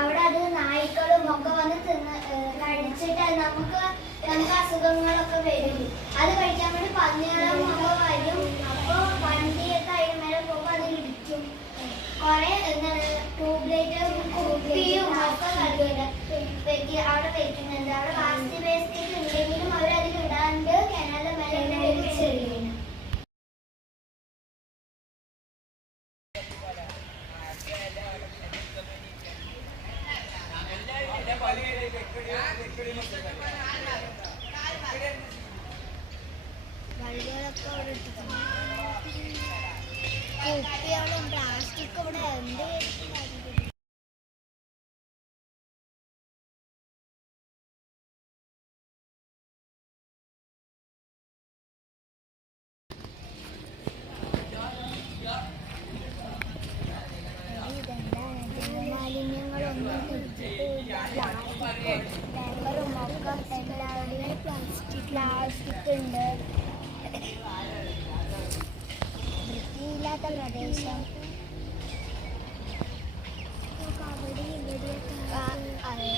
അവിടെ അത് നായ്ക്കളും ഒക്കെ വന്ന് കഴിച്ചിട്ട് നമുക്ക് അസുഖങ്ങളൊക്കെ വരും. അത് കഴിക്കാൻ വേണ്ടി പന്നികളും ഒക്കെ വരും. അപ്പൊ വണ്ടിയൊക്കെ അതിന് മേലെ പോകുമ്പോൾ അത് ഇടിക്കും. കുറെ ട്യൂബ്ലൈറ്റും കുപ്പിയും ഒക്കെ അവിടെ വെക്കുന്നുണ്ട്. അവിടെ പ്ലാസ്റ്റിക് വേസ്റ്റ് ഉണ്ടെങ്കിലും അവരതിൽ ഇടാണ്ട് കിണറിന്റെ മേലെ വലിച്ചെറിയുന്നു. വള്ളികളൊക്കെ അവിടെ ഇട്ടിട്ടുണ്ട്. കുപ്പികളും പ്ലാസ്റ്റിക് ഇവിടെ എന്ത് മാലിന്യങ്ങളൊന്നും പേപ്പറും ഒക്കെ എല്ലാവരുടെയും പ്ലാസ്റ്റിക് ഉണ്ട്. വൃത്തിയില്ലാത്ത പ്രദേശം. അതെ.